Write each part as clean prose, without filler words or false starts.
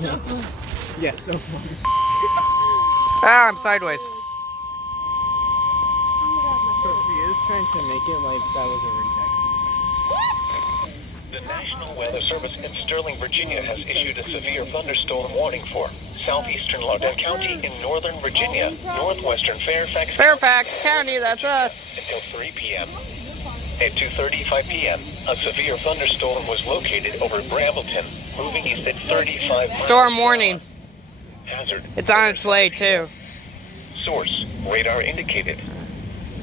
So close. Yes, so close. Ah, I'm sideways. Sophia's trying to make it like that was a reject. The National Weather Service in Sterling, Virginia has issued a severe thunderstorm warning for southeastern Loudoun County in northern Virginia, northwestern Fairfax County, that's us. Until 3 p.m. At 2:35 p.m., a severe thunderstorm was located over Brambleton, moving east at 35 miles. Storm warning. Hazard. It's on its way, too. Source, radar indicated.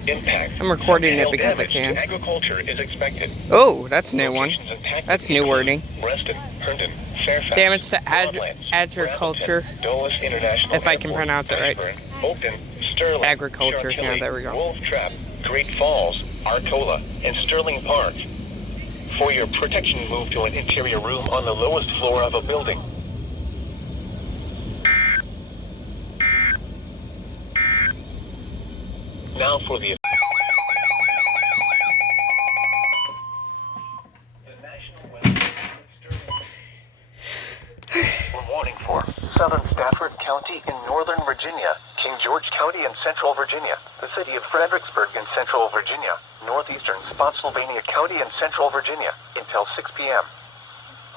Impact. I'm recording it Hail because I damage can. to agriculture is expected. Oh, that's a new one. Locations and tactics That's new include wording. Reston, Herndon, Fairfax, Damage to Broadlands, agriculture. Brambleton, Dulles International If I can Airport, pronounce it right. Ashburn, Oakton, Sterling, Agriculture. Chantilly, Yeah, there we go. Wolf Trap, Great Falls, Arcola, and Sterling Park. For your protection, move to an interior room on the lowest floor of a building. Now for the National Weather warning for southern Stafford County in northern Virginia, King George County in central Virginia, the city of Fredericksburg in central Virginia, northeastern Spotsylvania County in central Virginia, until 6 p.m.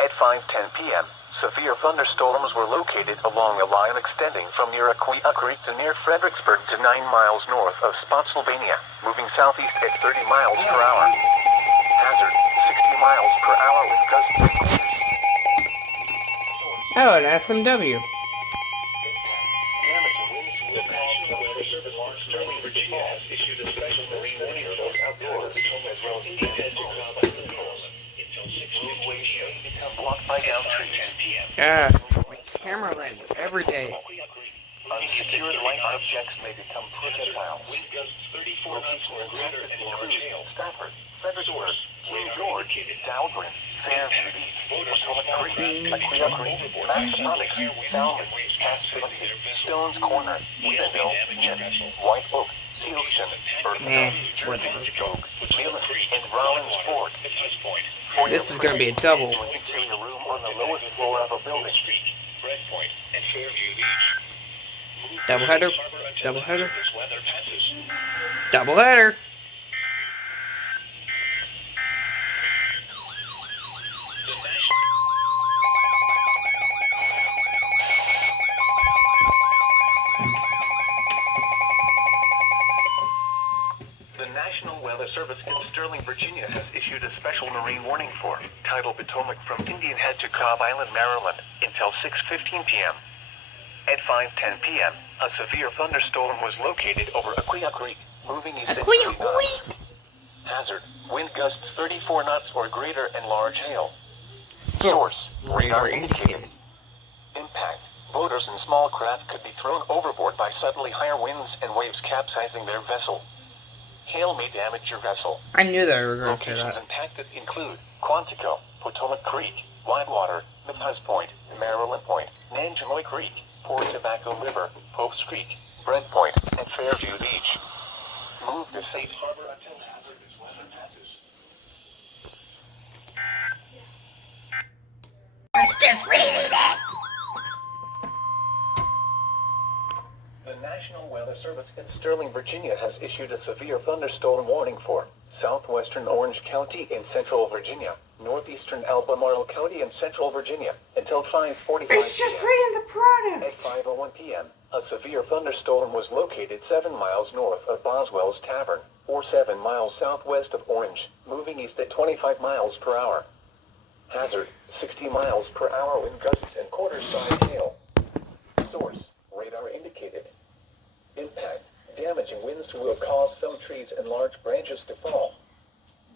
At 5:10 p.m., severe thunderstorms were located along a line extending from near Aquia Creek to near Fredericksburg to 9 miles north of Spotsylvania, moving southeast at 30 miles per hour. Hazard, 60 miles per hour with gusts. Oh, an SMW. Sterling, Virginia has issued a special marine warning for those outdoors, as well as Indian until 6 p.m. become blocked by down trees. 10 p.m. Yeah. Camera lens every day. Unsecured light objects may become projectiles. Wind gusts 34 knots or greater and large hail. Stafford, Fredericksburg, King George, Dowdland, Fairview Beach, Potomac Creek, Aquia Creek, Massachusetts, Falmouth, Cass City, Stones Corner, Woodinville, Nimitz, White Oak, Sealston, Burton, Jersey, Oak, Leland, and Rollins Ford. This is gonna be a double. Interior room on the lowest floor of a building. And Fairview Beach. Double header. Double header. Double header. The National Weather Service in Sterling, Virginia has issued a special marine warning for tidal Potomac from Indian Head to Cobb Island, Maryland, until 6:15 p.m. At 5:10 p.m., a severe thunderstorm was located over Aquia Creek, moving east at 30 knots. Hazard, wind gusts 34 knots or greater and large hail. Source, radar indicated. Impact, boaters and small craft could be thrown overboard by suddenly higher winds and waves capsizing their vessel. Hail may damage your vessel. I knew that we were going to say Locations that. impacted include Quantico, Potomac Creek, Whitewater, Matthias Point, Maryland Point, Nanjemoy Creek, Port Tobacco River, Pope's Creek, Brent Point, and Fairview Beach. Move to safe harbor until hazardous weather passes. Just reading it. The National Weather Service in Sterling, Virginia has issued a severe thunderstorm warning for southwestern Orange County in central Virginia, northeastern Albemarle County in central Virginia, until 5:45 It's just p.m. reading the At product. 5:01 p.m., a severe thunderstorm was located 7 miles north of Boswell's Tavern, or 7 miles southwest of Orange, moving east at 25 miles per hour. Hazard, 60 miles per hour wind gusts and quarter-size hail. Source, radar indicated. Impact, damaging winds will cause some trees and large branches to fall.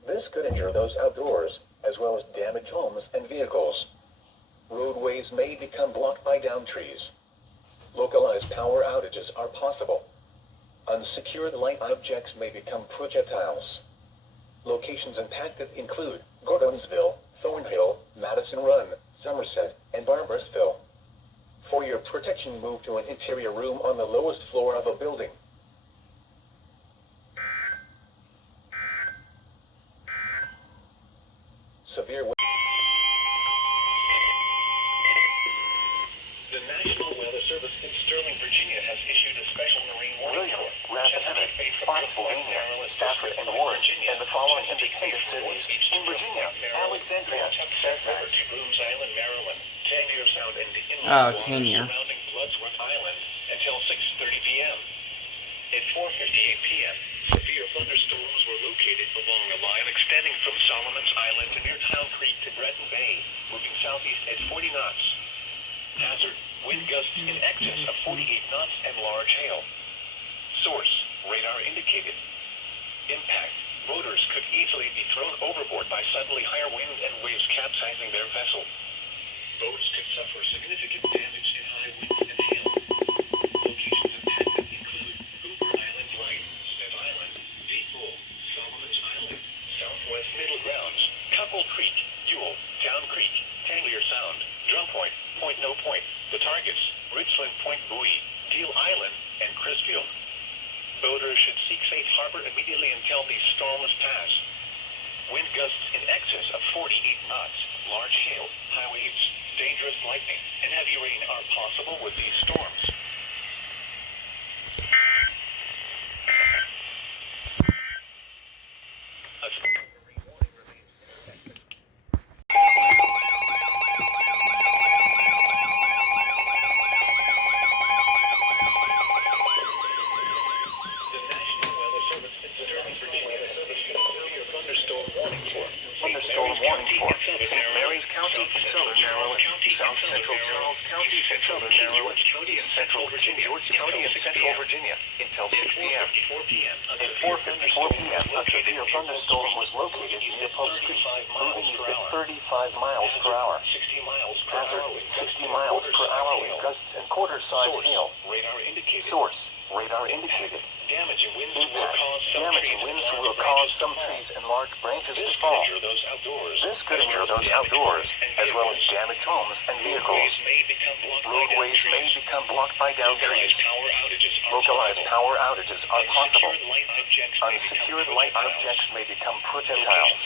This could injure those outdoors, as well as damage homes and vehicles. Roadways may become blocked by downed trees. Localized power outages are possible. Unsecured light objects may become projectiles. Locations impacted include Gordonsville, Thornhill, Madison Run, Somerset, and Barboursville. For your protection, move to an interior room on the lowest floor of a building. Severe wind. Oh, tenure. surrounding Bloodsworth Island until 6:30 p.m. At 4:58 p.m., severe thunderstorms were located along a line extending from Solomon's Island to near Town Creek to Breton Bay, moving southeast at 40 knots. Hazard, wind gusts in excess of 48 knots and large hail. Source, radar indicated. Impact, boaters could easily be thrown overboard by suddenly higher wind and waves capsizing their vessel. Boats could suffer significant damage in high winds and hail. Locations impacted include Hoover Island Light, Smith Island, Deep Bull, Solomon's Island, Southwest Middle Grounds, Couple Creek, Ewell, Town Creek, Tanglier Sound, Drum Point, Point No Point, the targets, Richland Point Buoy, Deal Island, and Crisfield. Boaters should seek safe harbor immediately until these storms pass. Wind gusts in excess of 48 knots, large hail, high waves, dangerous lightning, and heavy rain are possible with these storms. A special marine warning remains in effect. The National Weather Service in Sterling, Virginia, issued a severe thunderstorm warning for St. Mary's County in southern Maryland, South Central Charles County in southern Maryland, and Central Virginia, until 6 p.m. At 4:54 p.m., a severe thunderstorm was located near Post Creek, moving east at 35 miles per hour. Hazard, 60 miles per hour with gusts and quarter-size hail. Source, radar indicated. Damaging winds will cause some trees and large branches to fall. This could injure those outdoors, as well as damage homes and vehicles. Roadways may become blocked by downed trees. Localized power outages are possible. Unsecured light objects may become projectiles.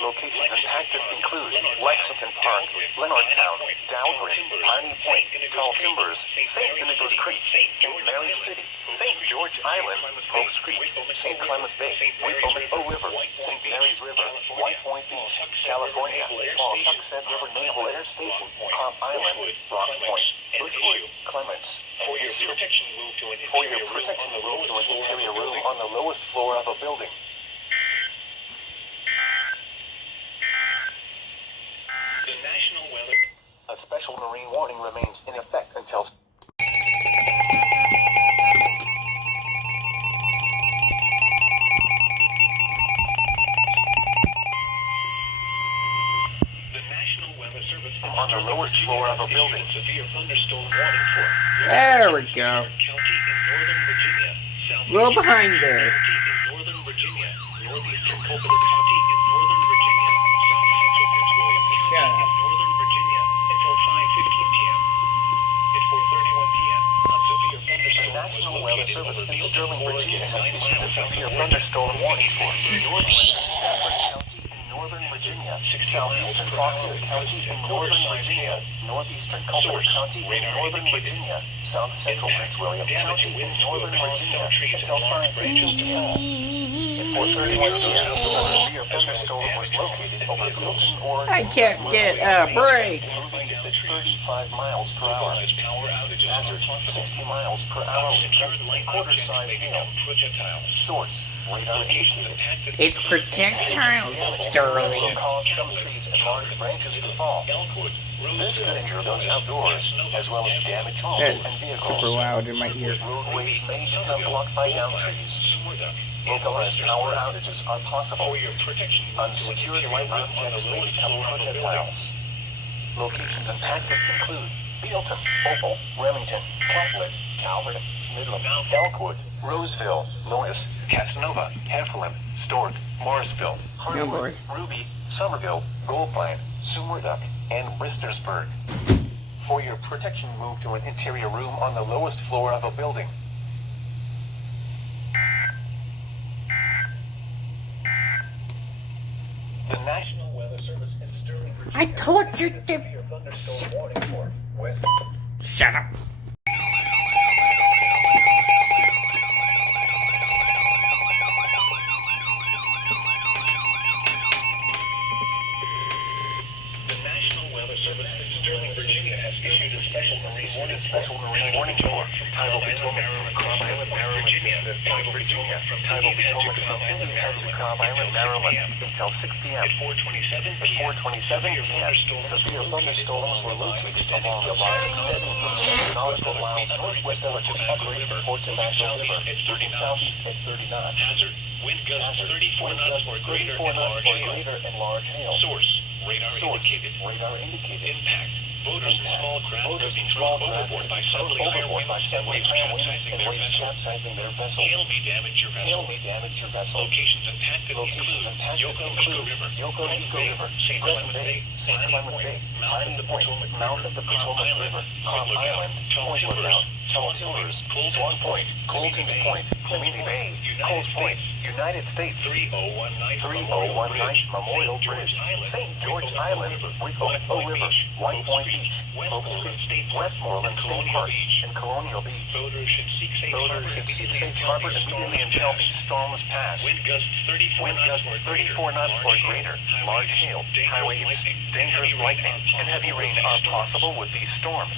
Locations impacted include Lexington Park, Leonardtown, Dowdry, Piney Point, Tall Timbers, St. Nicholas Creek, St. Mary's City, St. George Island, Post Creek, St. Clements Bay, Wicomico River, St. Mary's River, White Point Beach, California, Pawtuxet River Naval Air Station, Cobb Island, Rock Point, Bushwood, Clements. For your protection, move to an interior room on the lowest floor of a building. The National Weather. A special marine warning remains in effect until. On the lowest floor of a building. Severe thunderstorm warning for. There we go. County in northern Virginia. A little behind there. County in northern Virginia. Northeastern Coconut County in northern Virginia. South central Prince William County Shut up. in northern Virginia until 5:15 p.m. At 4:31 p.m. A severe thunderstorm was located over Bealton, Oregon, 9 miles south of thunderstorm warning for. Northwest Stafford County in northern Virginia. Southeastern Rockland County in northern Virginia. Northeastern Culpeper County in northern Virginia. South central Prince William County in northern Virginia until 5:15 p.m. At 4:31 p.m. a severe thunderstorm was located over Bealton, Oregon. I can't get a break. Moving at 35 miles per hour. Hazard, 60 miles per hour with quarter-size hail. Source, radar indicated. It's projectiles, Sterling. Will cause some trees and large branches to fall. This could injure those outdoors, as well as damage homes and That's vehicles. super loud in my ear. Roadways may become blocked by downed trees. Localized power outages are possible. Unsecured light objects may become projectiles. Locations impacted include Bealton, Opal, Remington, Catlett, Calvert, Midland, Elkwood, Roseville, Norris, Casanova, Heflin, Stork, Morrisville, Hartwood, Ruby, Somerville, Goldpine, Summerduck, and Bristersburg. For your protection, move to an interior room on the lowest floor of a building. The National Weather Service in Sterling, Virginia. I told you to Severe thunderstorm warning for West. shut up. The National Weather Service in Sterling, Virginia has issued a special marine warning for tidal Potomac from Cobb Island, Virginia, tidal Potomac from Indian to Cobb Island, Maryland, until 6 p.m. At 4:27 p.m. Severe thunderstorms were located along the line extending from 7 nautical miles northwest of Port Tobacco River, moving southeast at 30 knots. Hazard. Wind gusts 34 knots or greater and large hail. Source. Radar indicated. Impact. Boaters and small craft have been thrown overboard by suddenly higher winds and waves capsizing their vessel. Hail may damage your vessel. Locations impacted include Yoko River, St. Clement Bay, mouth of the Potomac River, Cobb Island, Tall Timbers, Swan Point, Colton Point, Community Bay, Coles Point, United States, 3019 Memorial Bridge, St. George Island, Wicklow River, White Point Beach, Westmoreland State Park, and Colonial Beach. Voters should seek safe harbor immediately until these storms pass. Wind gusts 34 knots or greater, large hail, high waves, dangerous lightning, and heavy rain are possible with these storms.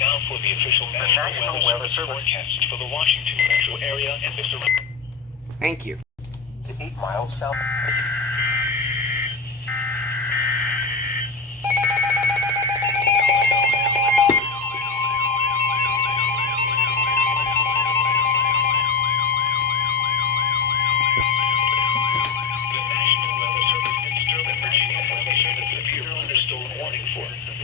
Now for the official National Weather Service forecast for the Washington metro area and the surrounding. Thank you. 8 miles south.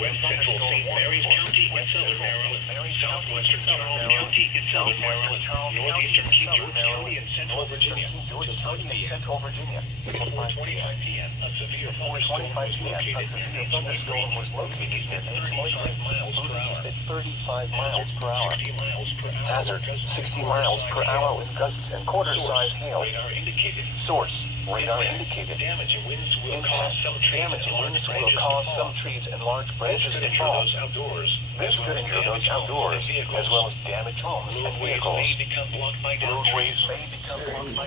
West Central St. Mary's County in Southern Maryland, Southwestern Charles County in Southern Maryland, Northeastern King George County in Central Virginia, until 4:25 p.m. A severe thunderstorm was located at 35 miles per hour. 35 miles per hour. 60 miles per hour. Hazard, 60 miles per hour with gusts and quarter-size hail. Radar indicated. Source, radar indicated. Damage and winds will cause some trees and large branches to fall. This could injure those outdoors, as well as damage homes and vehicles. Roadways may become blocked by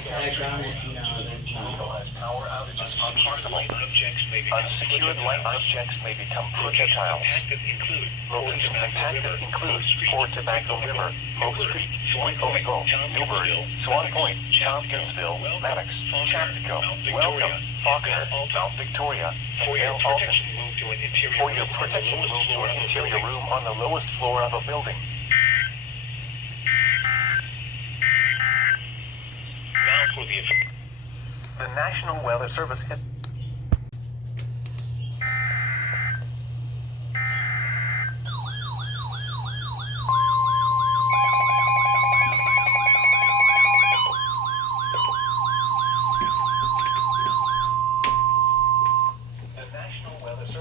Power outages are possible. Unsecured light objects may become projectiles. Locations impacted include Port Tobacco River, Oak Street, Omegle, Newburgh, Swan Point, Tompkinsville, Maddox, Chaptico, Welcome, Faulkner, Mount Victoria, For your and Alton. protection, move to an interior For your protection, move to an interior room on the lowest floor of a building. Now for The National Weather Service is...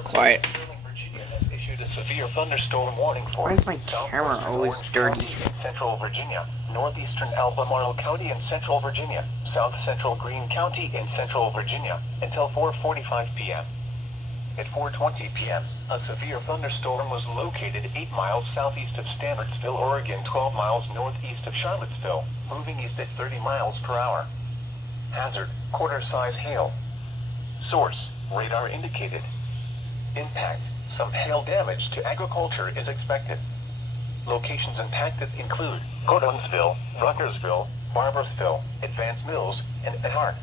Quiet. Virginia has issued a severe thunderstorm warning for Why is my camera always dirty? Central Virginia, northeastern Albemarle County in Central Virginia, south central Greene County in Central Virginia, until 4:45 p.m. At 4:20 p.m., a severe thunderstorm was located 8 miles southeast of Stanardsville, Oregon, 12 miles northeast of Charlottesville, moving east at 30 miles per hour. Hazard, quarter-size hail. Source, radar indicated. Impact, some hail damage to agriculture is expected. Locations impacted include Gordonsville, Ruckersville, Barbersville, Advanced Mills, and Hart.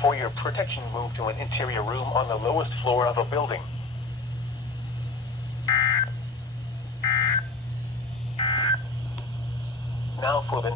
For your protection, move to an interior room on the lowest floor of a building. Now for the...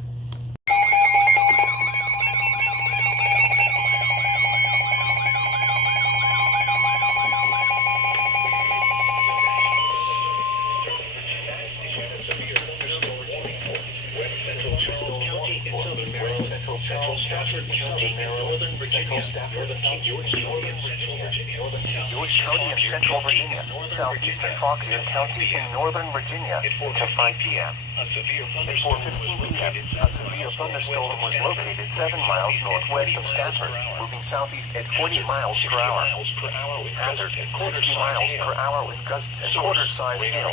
Central Stafford County in Northern Virginia, Northern King George County in Central Virginia, George County in Central Virginia, southeastern Fauquier County in Northern Virginia, until 5 p.m. A severe At 4:15 p.m., a severe thunderstorm was located 7 miles northwest of Stafford, moving southeast at 40 miles per hour. Hazard, 60 miles per hour with gusts and quarter-size hail.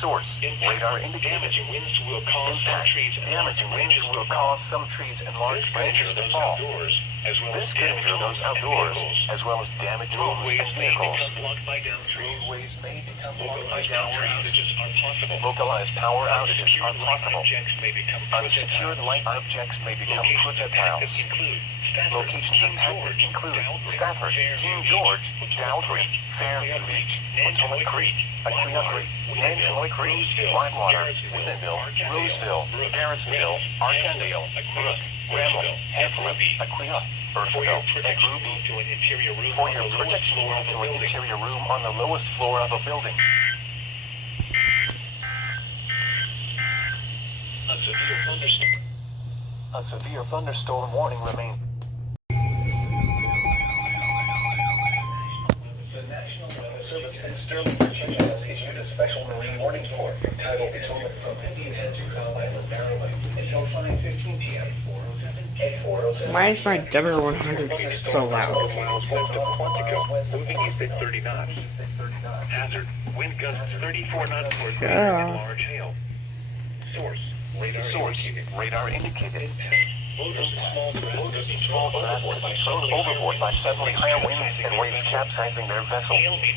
Source. Radar indicated. Damaging winds will cause some Impact. trees and Damaging winds branches will to cause some trees and large This branches could to injure those fall. outdoors, as well This as could damage injure those homes and outdoors, vehicles. as well as damage homes Roadways and may vehicles. become blocked by downed trees. Roadways may become blocked by Localized downed power trees. outages are possible. Localized power outages are Unsecured light possible. objects may become Unsecured projectiles. light objects may become Locations projectiles. impacted include Stafford, Locations King impacted George, include Dowdry, Stafford, Fairview King Beach, George, Potomac Dowdry, Creek, Fairview Beach, Potomac Creek, Aquia Creek, Nantucket Creek, Whitewater, Whitneyville, Roseville, Garrettsville, Arcandale, Brook, Bramble, Heflin, Aquia, For your Burkeville, and protection, Ruby. move to an interior room For on your the lowest protection, floor move of the to an building. interior room on the lowest floor of a building. A severe thunderstorm. A severe thunderstorm warning remains. The National Weather Service in Sterling, Virginia has issued a special marine warning for tidal Potomac from Indian Head to Cobb Island, Maryland until 5:15 p.m. At 4:07 Why is my W100 so loud? Miles west of Quantico, moving east at 30 knots. Hazard, wind gusts 34 knots toward greater and large hail. Source, radar indicated. Loaders and small Craft could be thrown overboard by suddenly higher winds and waves capsizing their vessel. Hail may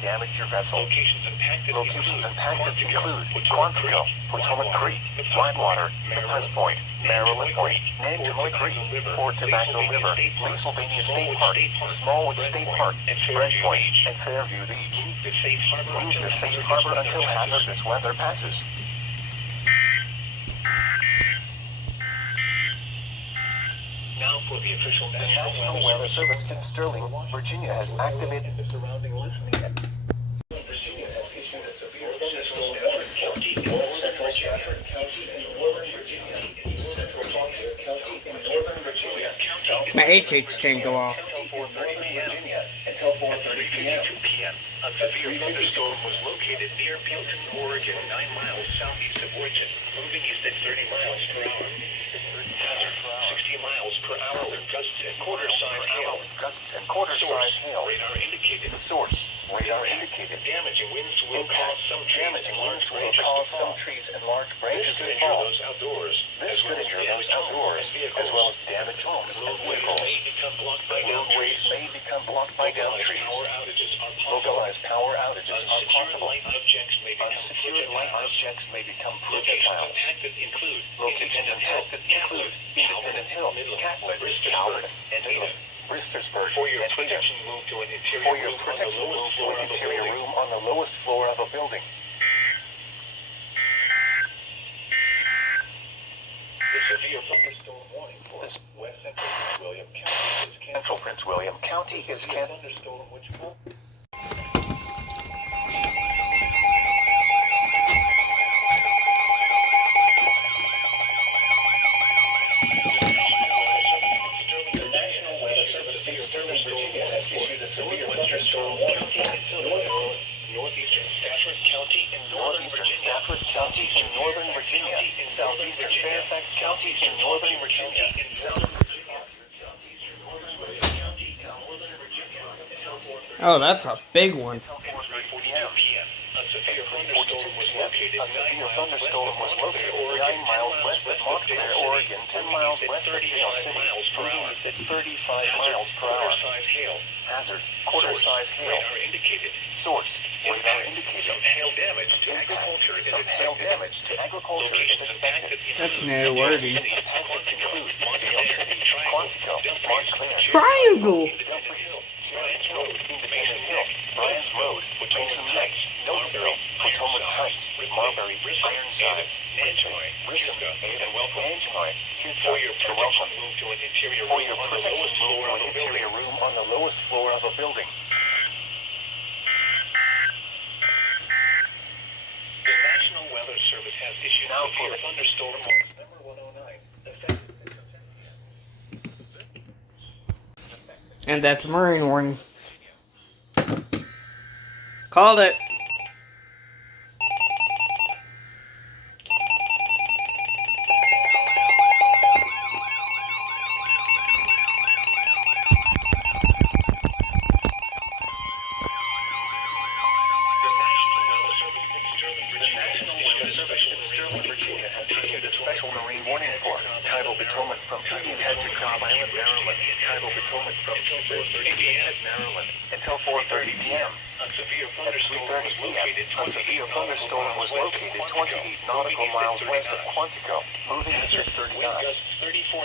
damage your vessel. Locations impacted include Quantico, Potomac Creek, Whitewater, Cypress Point, Maryland Point, Nantucket Creek, Fort Tobacco River, Pennsylvania State Park, Smallwood State Park, Brent Point, and Fairview Beach. Move to safe harbor Move to safe harbor until hazardous weather passes. Now for the official The National Weather Service in Sterling, Virginia has activated the surrounding listening. Virginia has issued a severe thunderstorm warning for North Central Stafford County and Northern Virginia, Central Frontier County and Northern Virginia, My HH didn't go off. until 4:30 p.m. Until 4:30 p.m. 2 p.m. A severe thunderstorm was located near Buellton, Oregon, 9 miles southeast of Origin, moving east at 30 miles per hour. Hazard, 60 miles per hour with gusts and quarter-size hail. Source, Radar indicated. Source, radar indicated. Damaging winds will cause some trees and large branches to cause fall. some trees and large This branches could to injure fall. those outdoors, This as well could as injure those damage homes outdoors, and vehicles. as well as damage homes and Roadways vehicles. may become blocked by downed Roadways trees. may become blocked by downed Localized trees. power outages are possible. Localized power outages are Unsecured possible. light objects may become Unsecured light projectiles. objects may become Locations projectiles. impacted include Locations Independent Hill, impacted Catlett, include Independent Hill, Midland, Catlett, Bristersburg, Calvert, and Needham. Bristersburg, For your and Needham. protection, move to an interior For your room on the protection, move lowest to floor an of a interior building. room on the lowest floor of a building. The severe thunderstorm warning for West Central Prince William County is canceled. Central Prince William County is Severe canceled. thunderstorm which will The National Weather Service in Sterling, Virginia has issued a severe thunderstorm warning for northeastern Stafford County in northern northeastern Virginia. Stafford County in northern Virginia, southeastern Fairfax County in northern Virginia, Oh, that's a big one. A severe thunderstorm was located A severe thunderstorm was located 9 miles west of Montclair, Oregon, 10 miles west of Dale City, moving east at 35 miles per hour. Quarter-size hail. Hazard, quarter-size hail. Radar indicated. Source, radar indicated. Some hail damage to agriculture is Some hail expected. damage to agriculture is Locations expected. impacted That's include no wordy. Quantico, Montclair, Quantico, Montclair, Triangle! Independent Hill, Bryant's Road, Independent Hill, Bryant's Road, Mason Heights, Noteville, Potomac Heights, Marbury, Ironside, Nantucket, Grissom, and welcome. Nantucket, For your Kirkuk, protection, move to an interior For room your on the protection, lowest move floor to of an a building. interior room on the lowest floor of a building. The National Weather Service has issued Now severe for the- thunderstorm warning number 109. Effective And that's a marine warning. Called it. The National Weather Service in Sterling, Maryland until 4:30 p.m. A severe thunderstorm was located 28 nautical miles west of Quantico, moving east at 30 knots. Wind gusts 34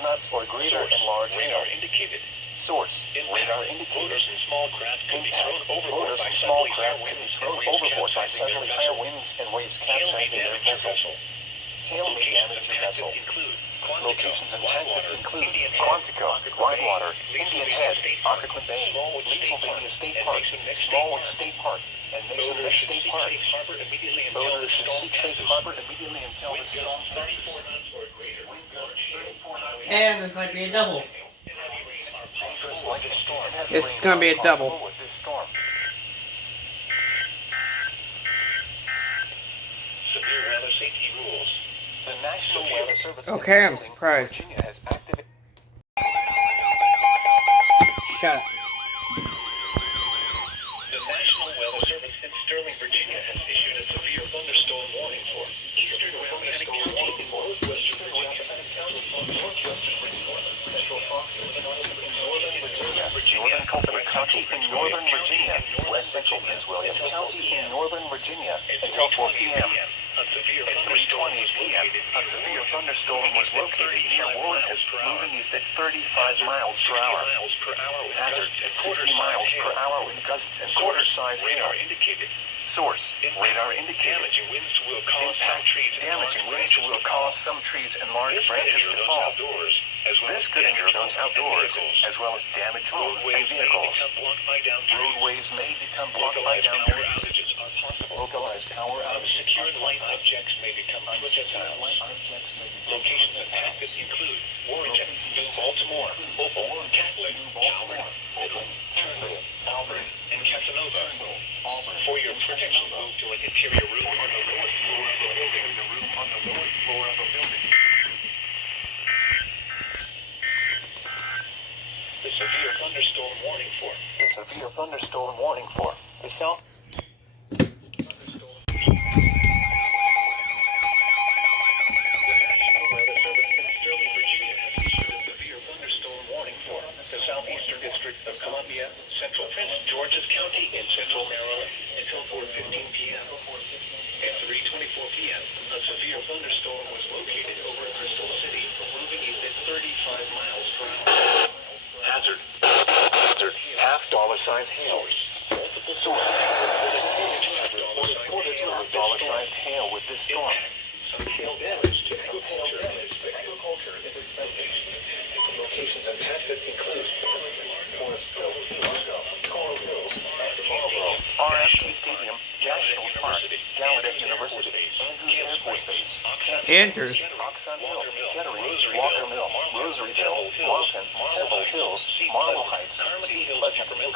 knots or greater and large hail. Source: radar indicated. Floaters and small craft could be thrown overboard by suddenly higher winds and waves capsizing their vessel. Hail may damage the vessel. Locations and tactics include Quantico, Whitewater, Indian Head, Occoquan Bay, Pennsylvania State Park, Smallwood State Park, and Mason Ridge State Park. Voters should seek safe harbor immediately until the storm passes. Wind gusts 34 knots. And this might be a double. Like a storm. This is gonna be a double. With this storm. Severe weather safety rules. The National Weather Service. Okay, I'm surprised. Virginia has activated. Shut up. The National Weather Service in Sterling, Virginia has issued a severe thunderstorm warning for eastern Williamson County, northwestern Virginia, northwestern Northern Culpeper County in northern Virginia, west central Prince William County in northern Virginia until 4 p.m. At 3:20 p.m., a severe thunderstorm was located near Warrenton, moving east at 35 miles per hour. Hazard at 60 miles per hour with gusts and quarter-sized hail. Source: radar indicated. Damaging winds will cause some trees and large branches to fall. This could injure those outdoors, as well as damage homes and vehicles. Roadways may become blocked by down outages are possible. Localized power outages. Secured light objects may become projectiles. Locations and tactics include Warrenton, New Baltimore, Opal, Catholic, Calvert, Albert, and Casanova. For your protection, move to an interior room on the lowest floor of the building. The severe thunderstorm warning for the south. Southeastern District of Columbia, Central Prince George's County in Central Maryland until 4:15 p.m. At 3:24 p.m., a severe thunderstorm was located over Crystal City, moving east at 35 miles per hour. Hazard. $half-dollar-sized hail. Multiple sources reported $half-dollar-sized hail with this storm. Some hail damage to agriculture is expected. Locations and tactics include RFK Stadium, National Park, Gallaudet University, Andrews Air Force Base, Andrews. Oxon Hill, Kettering, Walker Mill, Rosaryville, Walton, Temple Hills, Marble Heights, Carmody Hills, Peppermill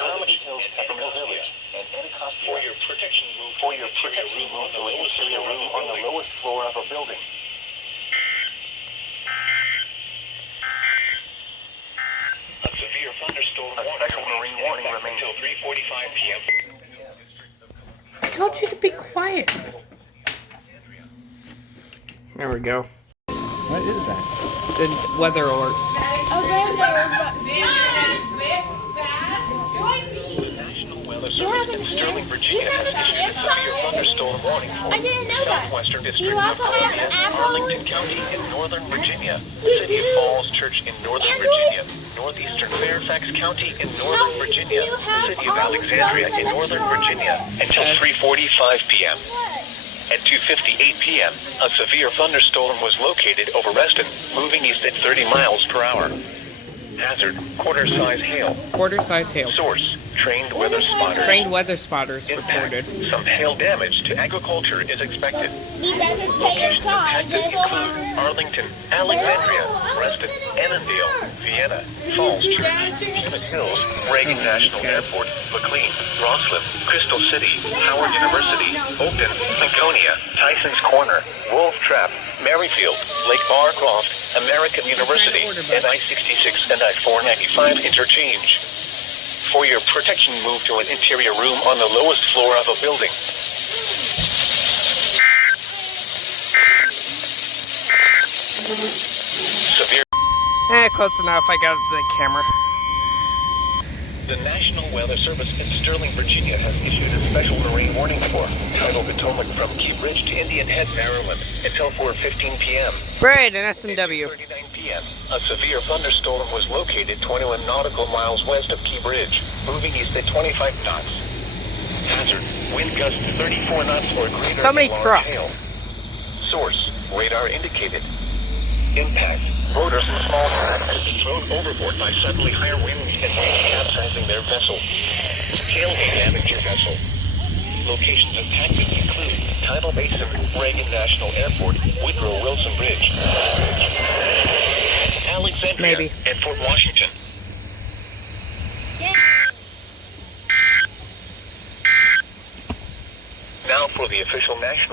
Village, and Anacostia. For your protection, move to an interior room on the lowest floor of a building. A severe thunderstorm special marine warning remains until 3:45 p.m. I told you to be quiet. There we go. What is that? It's a weather alert. National Weather Service in Sterling, Virginia has issued a severe thunderstorm warning for southwestern district of Columbia, Arlington County in northern Virginia, City of Falls Church in northern Virginia, northeastern Fairfax County in northern Virginia, City of Alexandria in northern Virginia, until 3:45 p.m. At 2:58 p.m., a severe thunderstorm was located over Reston, moving east at 30 miles per hour. Hazard: quarter-size hail. Quarter-size hail. Source: trained weather spotters. Trained weather spotters Impact: reported. some hail damage to agriculture is expected. You better stay inside. Tactics include Arlington, Alexandria, Reston, Annandale, Vienna, Falls Church, Plymouth Hills, Reagan National Airport, McLean, Roslyn, Crystal City, Howard University, Oakton, Lincolnia, Tyson's Corner, Wolf Trap, Maryfield, Lake Barcroft, American University, and I-66 and I-495 interchange. For your protection, move to an interior room on the lowest floor of a building. Severe Close enough. I got the camera. The National Weather Service in Sterling, Virginia has issued a special marine warning for tidal Potomac from Key Bridge to Indian Head, Maryland until 4:15 p.m. Right, an At S&W. 2:39 p.m., a severe thunderstorm was located 21 nautical miles west of Key Bridge, moving east at 25 knots. Hazard, wind gusts 34 knots or greater. So many and large trucks. hail. Source, radar indicated. Impact, rotors and small craft have been thrown overboard by suddenly higher winds and waves capsizing their vessel. Hail may damage your vessel. Locations of taxis include Tidal Basin, Reagan National Airport, Woodrow Wilson Bridge, Alexandria, Maybe. and Fort Washington. Now for the official national